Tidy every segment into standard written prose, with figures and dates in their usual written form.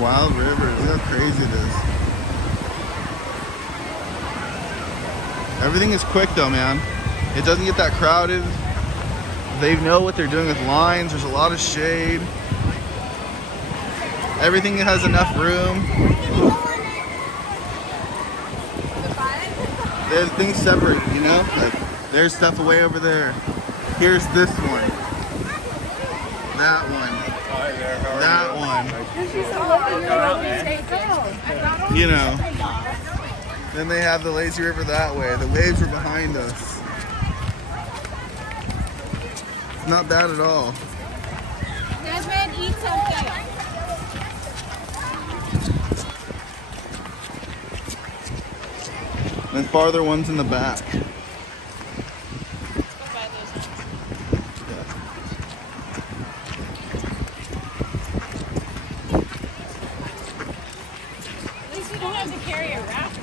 Wild River, look how crazy it is. Everything is quick though, man. It doesn't get that crowded. They know what they're doing with lines. There's a lot of shade. Everything has enough room. There's things separated, you know? Like, there's stuff away over there. Here's this one. That one. That one. You know. Then they have the lazy river that way. The waves are behind us. It's not bad at all. Desmond, eat something. And farther ones in the back. At least we don't have to carry a raft.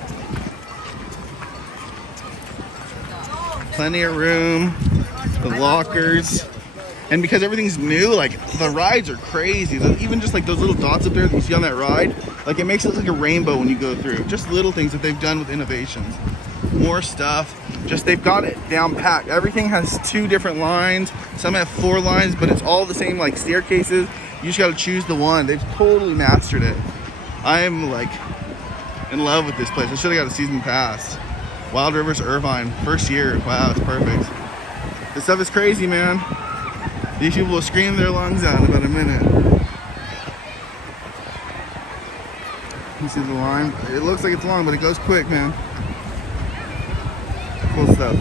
Plenty of room, the lockers, and because everything's new, like the rides are crazy. Even just like those little dots up there that you see on that ride, like it makes it look like a rainbow when you go through. Just little things that they've done with innovations. More stuff, just they've got it down packed. Everything has 2 different lines, some have 4 lines, but it's all the same like staircases. You just got to choose the one. They've totally mastered it. I'm like in love with this place. I should have got a season pass. Wild Rivers, Irvine, first year. Wow, it's perfect. This stuff is crazy, man. These people will scream their lungs out in about a minute. You see the line? It looks like it's long, but it goes quick, man. Cool stuff.